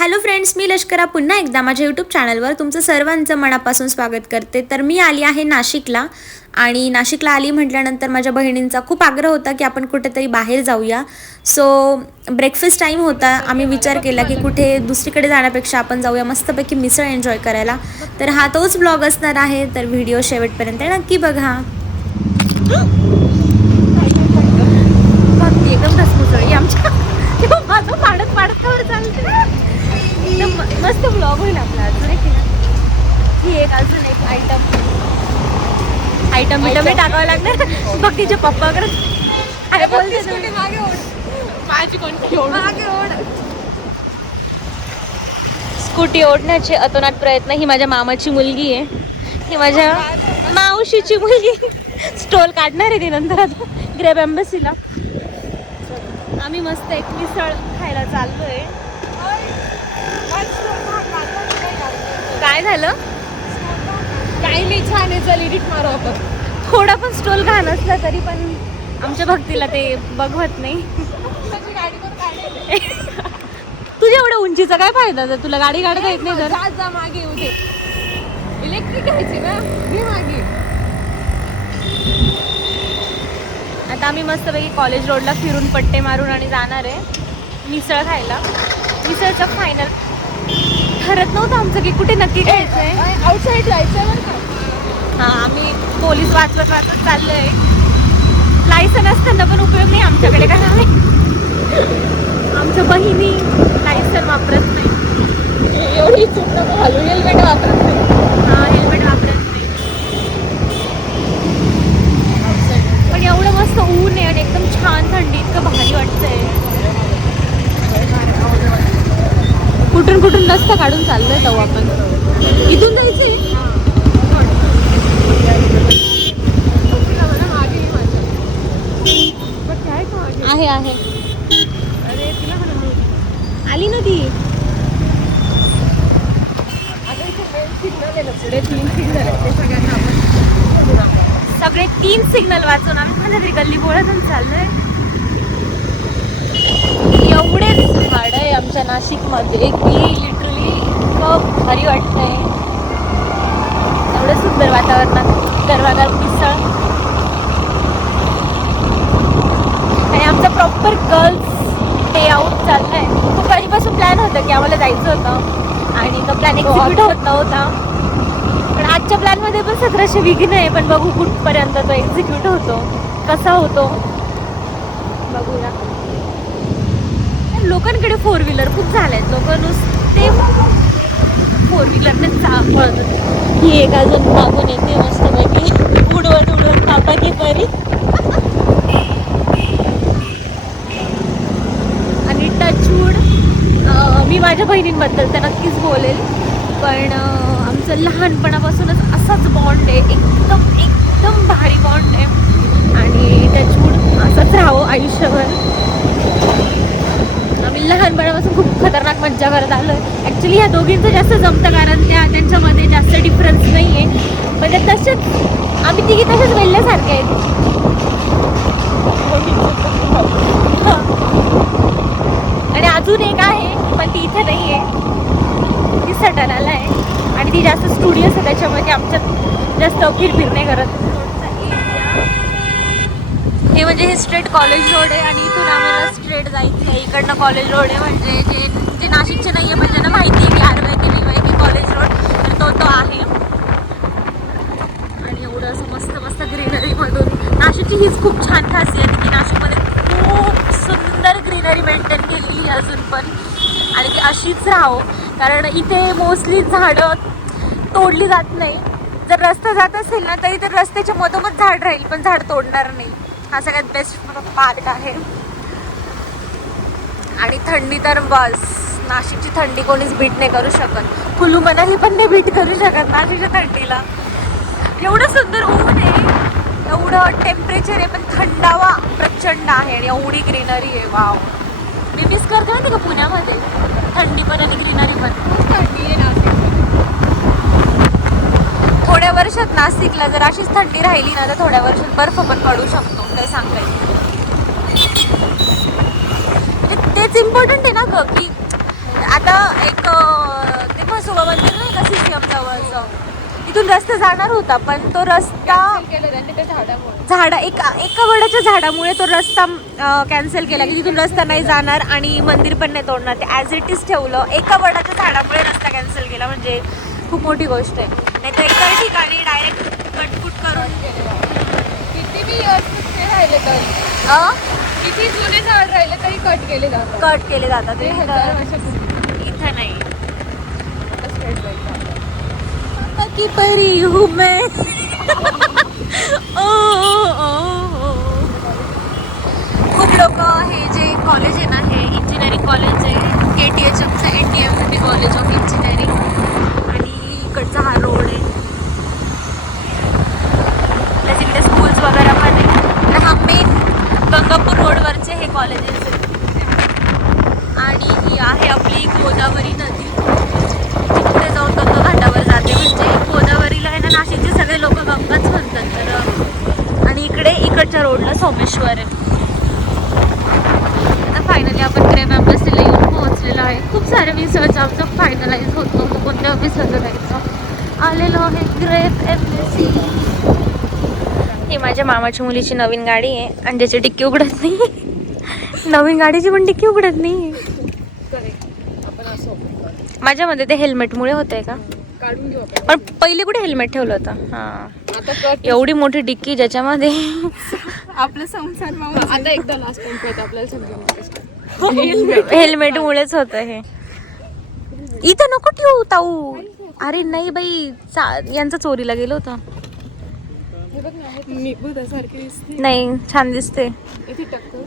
Hello friends, मी लष्करा पुन्हा एकदा माझ्या यूट्यूब चॅनलवर तुमचं सर्वांचं मनापासून स्वागत करते. तर मी आली आहे नाशिकला आणि नाशिकला आली म्हटल्यानंतर माझ्या बहिणींचा खूप आग्रह होता की आपण कुठेतरी बाहेर जाऊया. सो ब्रेकफास्ट टाईम होता. आम्ही विचार केला की कुठे दुसरीकडे जाण्यापेक्षा आपण जाऊया मस्तपैकी मिसळ एन्जॉय करायला. तर हा तोच ब्लॉग असणार आहे, तर व्हिडिओ शेवटपर्यंत नक्की बघा. एकदम धसमुसळी आमच्या माझं पाडत पाडत चालते. मस्त ब्लॉग होईल आपला. अजून एक ही एक अजून एक आयटम हे टाकावं लागणार. बघ पप्पा वगैरे अरे बोलते माझी कोणती ओढ. स्कूटी ओढण्याचे अतोनात प्रयत्न. ही माझ्या मामाची मुलगी आहे, ही माझ्या मावशीची मुलगी. स्टॉल काढणार आहे ती नंतर आता ग्रेप एम्बसीला. आम्ही मस्त एक मिसळ खायला चाललोय. काय झालं? काही नाही, छान आहे. चल एडिट मारू आपण. थोडा पण स्टॉल घाण असला तरी पण आमच्या भक्तीला ते बघवत नाही. तुझ्या एवढ्या उंचीचा काय फायदा जर तुला गाडी काढता येत नाही तर? जा मागे येऊ दे. इलेक्ट्रिक घ्यायची ना, घे मागे. आता आम्ही मस्तपैकी कॉलेज रोडला फिरून पट्टे मारून आणि जाणार आहे मिसळ खायला. मिसळचं फायनल ठरत नव्हतं आमचं की कुठे नक्की खायचंय. आउटसाईड जायचं बरं का. हां, आम्ही पोलीस वाचवत चाललोय. लायसन असताना पण उपयोग नाही आमच्याकडे, कारण आमच्या बहिणी लायसन वापरत नाही. एवढी चूक नको घालू. हेल्मेट वापरत नाही. हां, हेल्मेट वापरत नाही. पण एवढं मस्त ऊन आहे आणि एकदम छान थंडी, इतकं भारी वाटतंय. कुठून कुठून रस्ता काढून चाललोय तो आपण. इथून जायचंय. आहे आहे. अरे तिला म्हणून आली ना ती. आता इथे मेन सिग्नल आहे ना, पुढे 3 सिग्नल आहेत. ते सगळ्यांना आपण सगळे 3 सिग्नल वाचून आम्ही माझ्या तरी गल्ली बोळातून चाललोय. एवढे झाड आहे आमच्या नाशिकमध्ये की लिटरली खूप भारी वाटतंय. एवढं सुंदर वातावरणात गरमागरम मिसळ. आणि आमचा प्रॉपर गर्ल्स डे आउट चाललाय. खूप आधीपासून प्लॅन होतं की आम्हाला जायचं होतं आणि तो प्लॅन एक्झिक्यूट होत नव्हता. पण आजच्या प्लॅनमध्ये पण 1700 विघ्न आहे, पण बघू कुठपर्यंत तो एक्झिक्यूट होतो, कसा होतो बघूया. लोकांकडे 4 व्हीलर खूप झाल्यात. लोक नुसते 4 व्हीलरनेच पळत होते. ही एक अजून मागून येते मस्तपैकी उडवत उडवत कापा की परी. आणि टचवूड मी माझ्या बहिणींबद्दल तर नक्कीच बोलेल, पण आमचं लहानपणापासूनच असाच बॉन्ड आहे. एकदम एकदम भारी बॉन्ड आहे आणि टचवूड असंच राहावं आयुष्यभर. आम्ही लहानपणापासून खूप खतरनाक मज्जा करत आलो आहे. ॲक्च्युली ह्या दोघींचं जास्त जमतं, कारण त्यांच्यामध्ये जास्त डिफरन्स नाही आहे. म्हणजे तसेच आम्ही तिघी तसेच वेल्ल्यासारखे आहेत. आणि अजून एक आहे पण ती इथे नाही आहे, ती सटाणाला आहे आणि ती जास्त स्टुडिओस आहे, त्याच्यामुळे ती आमच्यात जास्त फिरफिर नाही करत. हे म्हणजे हे स्ट्रेट कॉलेज रोड आहे आणि इथून आम्हाला स्ट्रेट जायचं आहे. इकडनं कॉलेज रोड आहे, म्हणजे जे नाशिकचे नाही आहे पण ज्यांना माहिती आहे की आरवाई कॉलेज रोड, तर तो आहे. आणि एवढं असं मस्त मस्त ग्रीनरीमधून नाशिकची हीच खूप छान खासियत की नाशिकमध्ये खूप सुंदर ग्रीनरी मेंटेन केलेली आहे अजून पण, आणि ती अशीच राहावं, कारण इथे मोस्टली झाडं तोडली जात नाही. जर रस्ता जात असेल ना तरी तर रस्त्याच्या मधोमध झाड राहील, पण झाड तोडणार नाही. हा सगळ्यात बेस्ट पार्क आहे. आणि थंडी तर बस, नाशिकची थंडी कोणीच बीट नाही करू शकत. कुलू मनाली पण नाही बीट करू शकत नाशिकच्या थंडीला. एवढं सुंदर ऊन आहे, एवढं टेम्परेचर आहे, पण थंडावा प्रचंड आहे आणि एवढी ग्रीनरी आहे. वाव, मी मिस करते माहिती का पुण्यामध्ये थंडी पण आणि ग्रीनरी पण. थंडी आहे नाशिक. थोड्या वर्षात नाशिकला जर अशीच थंडी राहिली ना तर थोड्या वर्षात बर्फ पण पडू शकतो, काही सांगता येईल. तेच इम्पॉर्टंट आहे ना ग, की आता एक ते म्हसोबा मंदिर नाही का CCM जवळचं, इथून रस्ता जाणार होता पण तो रस्ता एका वडाच्या झाडामुळे तो रस्ता कॅन्सल केला की तिथून रस्ता नाही जाणार आणि मंदिर पण नाही तोडणार. ते ॲज इट इज ठेवलं. एका वडाच्या झाडामुळे रस्ता कॅन्सल केला म्हणजे खूप मोठी गोष्ट आहे. नाही तर एका ठिकाणी डायरेक्ट कटकुट करून किती बी ते राहिले तर किती जुने झाड राहिले तरी कट केले जातात. कट केले जातात. ते 1000 वर्षापूर्वी इथं नाही. Straight line. की परी हूँ मैं. ओ, ओ, ओ. खूप लोक हे जे कॉलेज आहे ना, हे इंजिनिअरिंग कॉलेज आहे KTHMचं NTMT कॉलेज ऑफ इंजिनिअरिंग, आणि इकडचा हा रोड आहे. प्लस इकडे स्कूल्स वगैरे पण आहे. आणि हा मेन गंगापूर रोडवरचे हे कॉलेजेस आहेत. आणि ही आहे आपली गोदावरी नदी. पुढे जाऊन गंगा घाटावर जाते. म्हणजे गोदावरीला आहे ना, नाशिकचे सगळे लोक गंगाच म्हणतात. तर आणि इकडच्या रोडला सोमेश्वर आहे. आता फायनली आपण ग्रेप एम्बसीला येऊन पोहोचलेलो आहे. खूप सारे रिसर्च आमचं फायनलाइज होत नव्हतं कोणत्या ऑफिसला जायचं. आलेलो आहे ग्रेप एम्बसी. ही माझ्या मामाच्या मुलीची नवीन गाडी आहे आणि ज्याची डिक्की उघडत नाही. नवीन गाडीची पण डिक्की उघडत नाही. आपण असं माझ्यामध्ये ते हेल्मेटमुळे होतंय का? काढून घेऊ आपण. पण पहिले कुठे हेल्मेट ठेवलं होतं? हां, आता कट. एवढी मोठी डिक्की ज्याच्यामध्ये आपलं संसार मावून आता एकदा लास्ट टाइम कळत आपल्याला समजून हेल्मेटमुळेच होतं हे. इथं नको ठेवू ताऊ. अरे नाही बाई, यांचं चोरीला गेलं होतं. हे बघ ना, निबुधासारखे दिसते. नाही, छान दिसते. इथे टक्कर.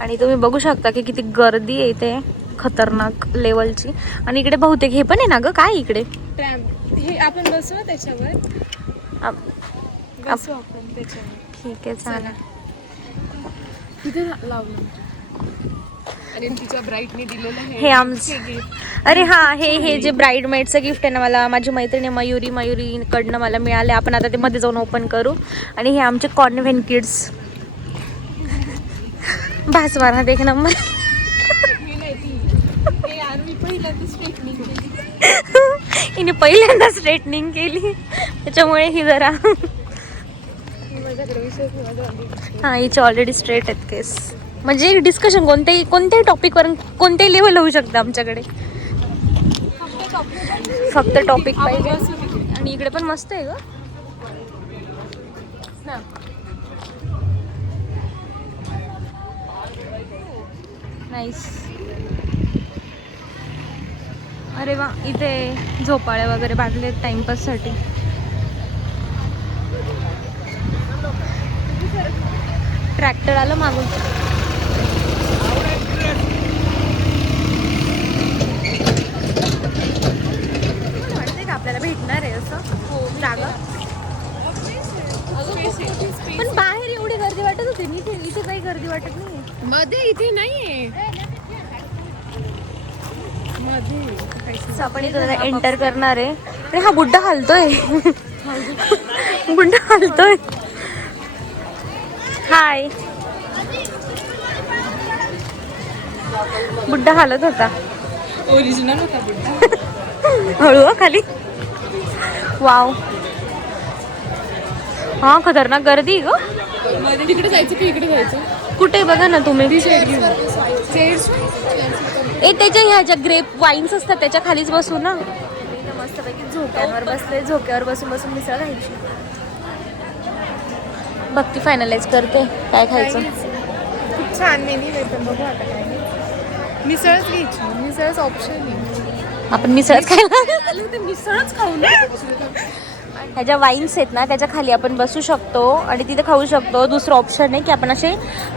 आणि तुम्ही बघू शकता की किती गर्दी आहे इथे, खतरनाक लेवलची. आणि इकडे बहुतेक हे पण आहे ना ग, काय इकडे ट्रॅम. हे आपण बसू ना त्याच्यावर. बसू आपण त्याच्यावर. ठीक आहे, चालेल. तिथे लावलं आणि तिच्या ब्राईटने दिलेलं हे आमचं. अरे हा, हे जे ब्राईडमेडचं गिफ्ट आहे ना, मला माझी मैत्रिणी मयुरीकडनं मला मिळाले. आपण आता ते मध्ये जाऊन ओपन करू. आणि हे आमचे कॉन्व्हेंट किड्स. भासवाना एक नंबर. हिने पहिल्यांदा स्ट्रेटनिंग केली त्याच्यामुळे ही जरा हा, हिचे ऑलरेडी स्ट्रेट आहेत केस. म्हणजे डिस्कशन कोणत्याही टॉपिकवर कोणत्याही लेवल होऊ शकतं आमच्याकडे. फक्त टॉपिक पाहिजे. आणि इकडे पण मस्त आहे ग. नाईस. अरे वा, इथे झोपाळे वगैरे बांधले टाइमपाससाठी. ट्रॅक्टर आलं मागून. वाटतंय का आपल्याला भेटणार आहे असं जागा? पण बाहेर एवढी गर्दी वाटत होती. इथे काही गर्दी वाटत नाही. मध्ये इथे नाहीये. मध्ये आपण इथं एंटर करणार आहे. अरे हा बुड्ढा हलतोय. बुड्ढा हलतोय. हाय. बुड्ढा हालत होता. ओरिजिनल होता बुड्ढा. हळू खाली. वाव, हा खतरनाक गर्दी ग. तिकडे जायचं की इकडे जायचं? कुठे बघा ना तुम्ही. त्याच्या ह्या ज्या ग्रेप वाईन्स असतात त्याच्या खालीच बसू ना. मस्तपैकी झोक्यांवर बसले. झोक्यावर बसून मिसळ खायची. भक्ती फायनलाइज करते काय खायचं. खूप छान मेन्यू आहे. बघू आता काय. मिसळच घ्यायची. मिसळच ऑप्शन आहे. आपण मिसळच खायला. मिसळच खाऊ ना. ह्या ज्या वाईन्स आहेत ना त्याच्या खाली आपण बसू शकतो आणि तिथे खाऊ शकतो. दुसरं ऑप्शन आहे की आपण असे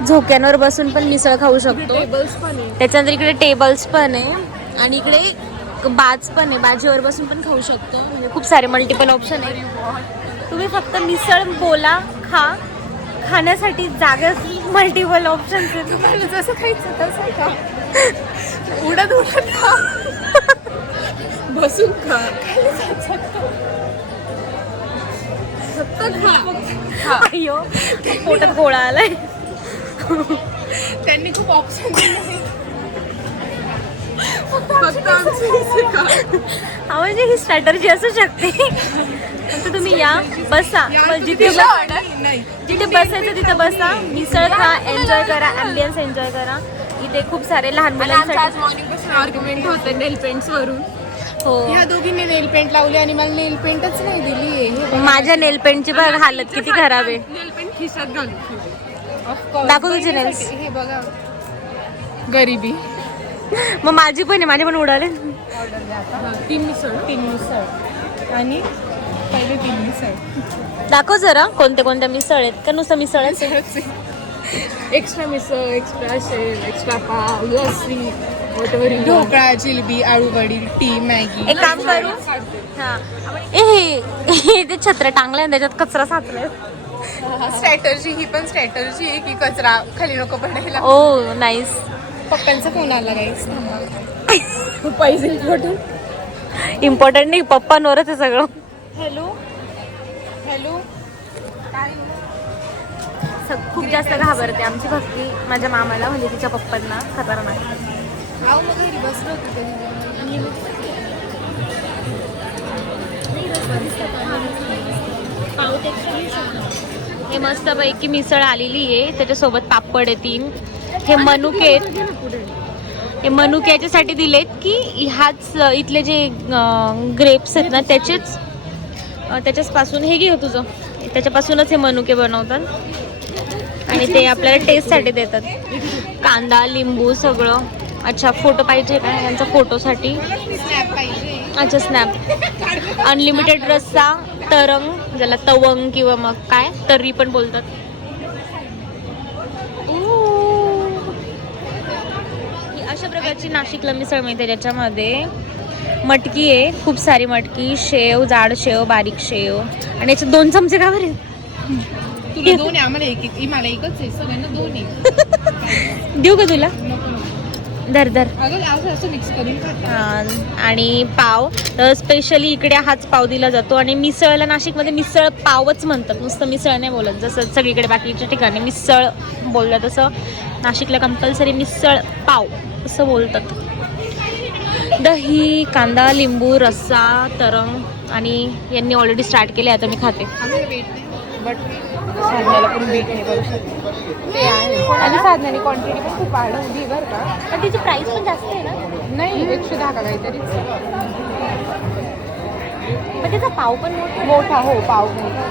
झोक्यांवर बसून पण मिसळ खाऊ शकतो. टेबल्स पण आहे. त्याच्यानंतर इकडे टेबल्स पण आहे आणि इकडे बाज पण आहे. बाजीवर बसून पण खाऊ शकतो. म्हणजे खूप सारे मल्टिपल ऑप्शन आहे. तुम्ही फक्त मिसळ बोला, खा. खाण्यासाठी जागा मल्टिपल ऑप्शन्स आहेत. तुम्हाला जसं खायचं तसं खा. उडत खा. बसून खा. फक्त खा. अय्यो, पोटात गोळा आलाय. त्यांनी खूप ऑप्शन दिले. हा म्हणजे ही स्ट्रॅटर्जी असू शकते. फक्त तुम्ही या, बसा, जिथे बसायचं तिथे बसा, मिसळ खा, एन्जॉय करा, ॲम्बियन्स एन्जॉय करा. इथे खूप सारे लहान मुलांसाठी मॉर्निंगपासून आर्ग्युमेंट होते नेल पेंट्स वरून. हो. ह्या दोघींनी नेल पेंट लावली आणि मला नेल पेंटच नाही दिली. माझ्या नेल पेंटची बघ हालत किती खराब आहे. नेल पेंट खिशात घालून दाखव तुझे nails. हे बघा, गरिबी. मग माझी पण आहे, माझे पण उडाले. तीन मिसळ आणि पहिले 3 मिसळ. दाखव जरा कोणते कोणत्या मिसळ आहेत का नुसतं मिसळ आहे. एक्स्ट्रा मिसळ, एक्स्ट्रा शेव, एक्स्ट्रा पाव, लस्सी, ढोकळा, जिलेबी, आळू वडी, टी, मॅगी. एक काम करू, हा हे ते छत्र टांगलंय आणि त्याच्यात कचरा साचलाय. स्ट्रॅटर्जी, ही पण स्ट्रॅटर्जी आहे की कचरा खाली नको पडायला. ओ नाईस. पप्पांचा फोन आला गाईस. पैसे इम्पॉर्टंट नाही, पप्पांवरच आहे सगळं. Hello hello. खूप जास्त घाबरते आमची भक्ती माझ्या मामाला, म्हणजे तिच्या पप्पांना खतरनाक. आऊ मग घरी बसलो होतो कधी. हे मस्त पैकी मिसळ आलेली आहे, त्याच्यासोबत पापड आहे 3. हे मनुके आहेत, हे मनुके याच्यासाठी दिलेत की ह्याच इथले जे ग्रेप्स आहेत ना त्याच्याच पासून हे घे तुझं, त्याच्यापासूनच हे मनुके बनवतात आणि ते आपल्याला टेस्टसाठी देतात. कांदा, लिंबू सगळं. अच्छा, फोटो पाहिजे का यांचा? फोटोसाठी स्नॅप पाहिजे. अच्छा, स्नॅप. अनलिमिटेड रस्सा, तरंग, ज्याला तवंग किंवा मग काय तर्री पण बोलतात. ही अशा प्रकारची नाशिकला मिसळ मिळते, ज्याच्यामध्ये मटकी आहे, खूप सारी मटकी, शेव, जाड शेव, बारीक शेव, आणि याचे 2 चमचे का बरे? तुला 2 आहे, आम्हाला 1. मला 1च आहे, सगळ्यांना 2 आहे. देऊ का तुला? धर अगं असं मिक्स करून खाता. आणि पाव तर स्पेशली इकडे हाच पाव दिला जातो. आणि मिसळला नाशिकमध्ये मिसळ पावच म्हणतात, नुसतं मिसळ नाही बोलत. जसं सगळीकडे बाकीच्या ठिकाणी मिसळ बोलतात, तसं नाशिकला कंपल्सरी मिसळ पाव असं बोलतात. दही, कांदा, लिंबू, रस्सा, तरंग, आणि यांनी ऑलरेडी स्टार्ट केले. आता मी खाते. आम्हाला वेट नाही, बट साधण्याला पण वेट नाही करू शकतो ते आहे. आणि साधण्याने क्वांटिटी पण खूप वाढवली बरं का. पण तिची प्राईस पण जास्त आहे ना? नाही, 110 का काहीतरी. पण त्याचा पाव पण मोठा. हो, पाव मोठा.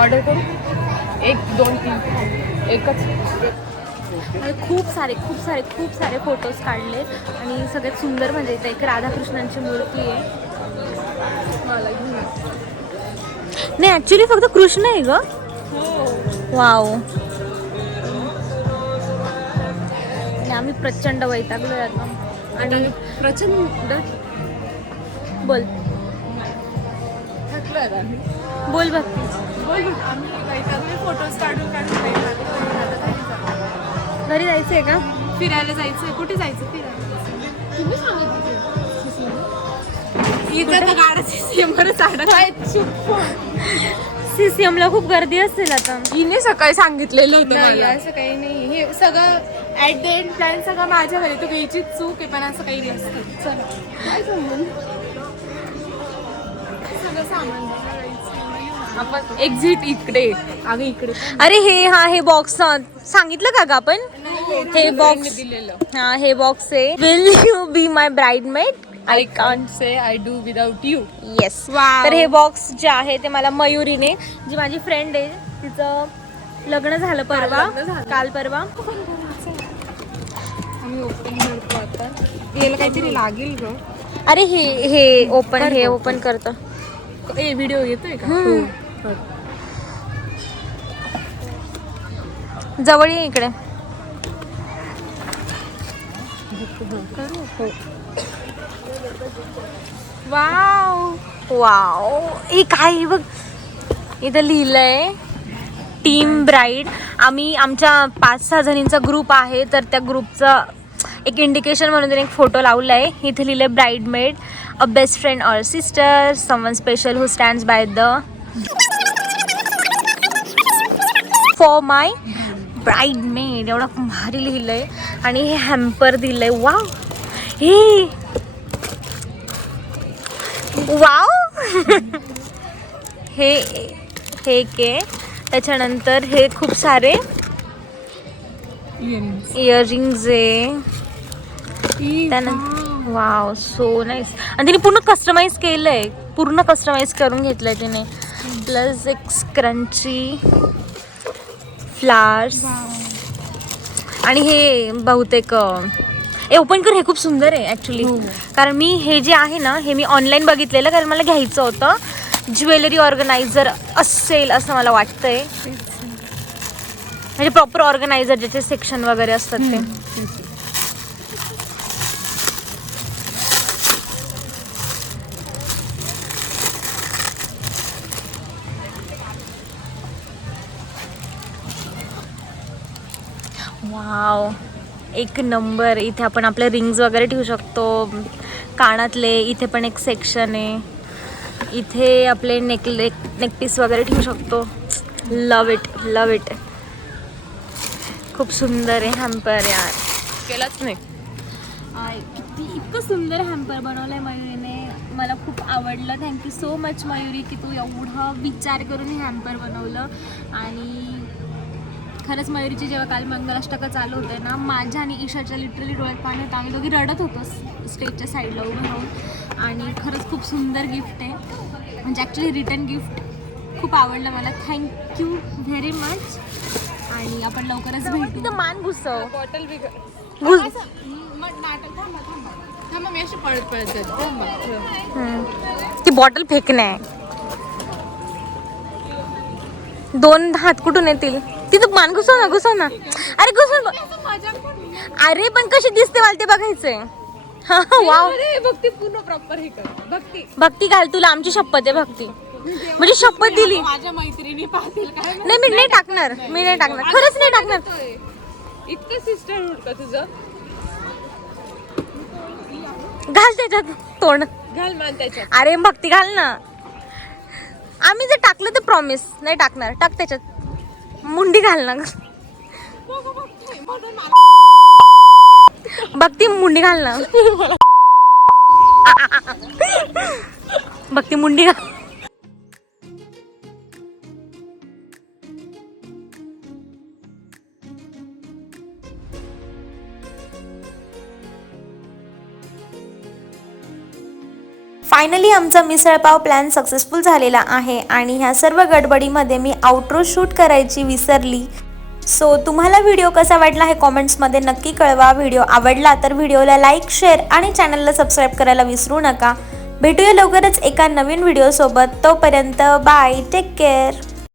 ऑर्डर करू? 1, 2, 3 एकच. आणि खूप सारे फोटोज काढले. आणि सगळ्यात सुंदर म्हणजे इथं एक राधाकृष्णांची मूर्ती आहे. नाही, ॲक्च्युली फक्त कृष्ण आहे ग. वाव. आणि आम्ही प्रचंड वैतागलो आता. आणि प्रचंड बोल थकलो आता. बोल भक्ती. आम्ही फोटोज काढून घरी जायचंय का? फिरायला जायचंय. कुठे जायचं फिरायला? तुम्ही सांगत सीसीएमला खूप गर्दी असेल आता. हिने सकाळी सांगितलेलं होतं. नाही, असं काही नाही. हे सगळं ऍट द एंड प्लॅन सगळं माझ्या घरी. तू घ्यायची चूक आहे, पण असं काही नसतं. चल, काय सांगून सगळं सामान आपण एक्झिट इकडे. आम्ही इकडे. अरे हे बॉक्स सांगितलं का ग आपण? हे बॉक्स दिलेलं. हा, हे बॉक्स आहे. Will you be my bridesmaid? I can't say I do without you. Yes. तर हे बॉक्स जे आहे ते मला मयुरीने, जी माझी फ्रेंड आहे, तिचं लग्न झालं परवा, काल परवा. आम्ही ओपन करतो आता. याला काहीतरी लागेल ग. अरे हे ओपन करतं. ए, व्हिडिओ येतोय का? जवळ ये इकडे. वाव हे काय बघ इथं लिहिलंय टीम ब्राईड. आम्ही आमच्या 5-6 जणींचा ग्रुप आहे, तर त्या ग्रुपचा एक इंडिकेशन म्हणून एक फोटो लावला आहे. इथे लिहिलंय bride made, a best friend or sister, someone special who stands by the for my bride made. एवढं भारी लिहिलंय. आणि हे हॅम्पर दिलंय. वाव हे वाव हे हे के. त्याच्यानंतर हे खूप सारे इयरिंग्स आहे. त्यानंतर वाव सो नाईस. आणि तिने पूर्ण कस्टमाइज केलंय, पूर्ण कस्टमाइज करून घेतलंय तिने. प्लस एक स्क्रंची, फ्लावर्स. आणि हे बहुतेक ओपन कर. हे खूप सुंदर आहे ॲक्च्युली. कारण मी हे जे आहे ना हे मी ऑनलाईन बघितलेलं, कारण मला घ्यायचं होतं. ज्वेलरी ऑर्गनायझर असेल असं मला वाटतंय. म्हणजे प्रॉपर ऑर्गनायझर ज्याचे सेक्शन वगैरे असतात ते. वाव एक नंबर. इथे आपण आपले रिंग्स वगैरे ठेवू शकतो, कानातले. इथे पण एक सेक्शन आहे. इथे आपले नेकपीस वगैरे ठेवू शकतो. लव इट, लव इट. खूप सुंदर आहे हॅम्पर यार. केलाच नाही. किती इतकं सुंदर हॅम्पर बनवलंय मयुरीने. मला खूप आवडलं. थँक्यू सो मच मयुरी की तू एवढा विचार करून हे हॅम्पर बनवलं. आणि खरंच मयुरीची जेव्हा काल मंगलाष्टका चालू होते ना, माझ्या आणि ईशाच्या लिटरली डोळ्यात पाणी होतं. आम्ही दोघी रडत होतो स्टेजच्या साईडला उभं राहून. आणि खरंच खूप सुंदर गिफ्ट आहे. म्हणजे ॲक्च्युली रिटर्न गिफ्ट खूप आवडलं मला. Thank you very much. आणि आपण लवकरच भेटू. मान घुसव. बॉटल घुस. थांबा मी अशी पळत जाते. ती बॉटल फेकणे आहे. 2 हात कुठून येतील. तिथं मान घुसव ना, घुसव ना. अरे घुसव. अरे पण कशी दिसते मला ते बघायचंय. हा वाव. भक्ती पूर्ण प्रॉपर हे कर. भक्ती घाल. तुला आमची शपथ आहे भक्ती. म्हणजे शपथ दिली. माझ्या मैत्रिणी पाहतील काय. नाही मी नाही टाकणार. मी नाही टाकणार. खरंच नाही टाकणार. इतकं सिस्टरहुड का तुझं. घाल त्याच्यात तोंड. घाल मान त्याच्यात. अरे भक्ती घाल ना. आम्ही जर टाकलं तर प्रॉमिस नाही टाकणार. टाक त्याच्यात. मुंडी घाल ना. भक्ती मुंडी घाल ना. भक्ती मुंडी घाल. फायनली आमचा मिसळपाव प्लॅन सक्सेसफुल झालेला आहे. आणि ह्या सर्व गडबडीमध्ये मी आउट्रो शूट करायची विसरली. सो तुम्हाला व्हिडिओ कसा वाटला हे कॉमेंट्समध्ये नक्की कळवा. व्हिडिओ आवडला तर व्हिडिओला लाईक, शेअर आणि चॅनलला सबस्क्राईब करायला विसरू नका. भेटूया लवकरच एका नवीन व्हिडिओसोबत. तोपर्यंत बाय, टेक केअर.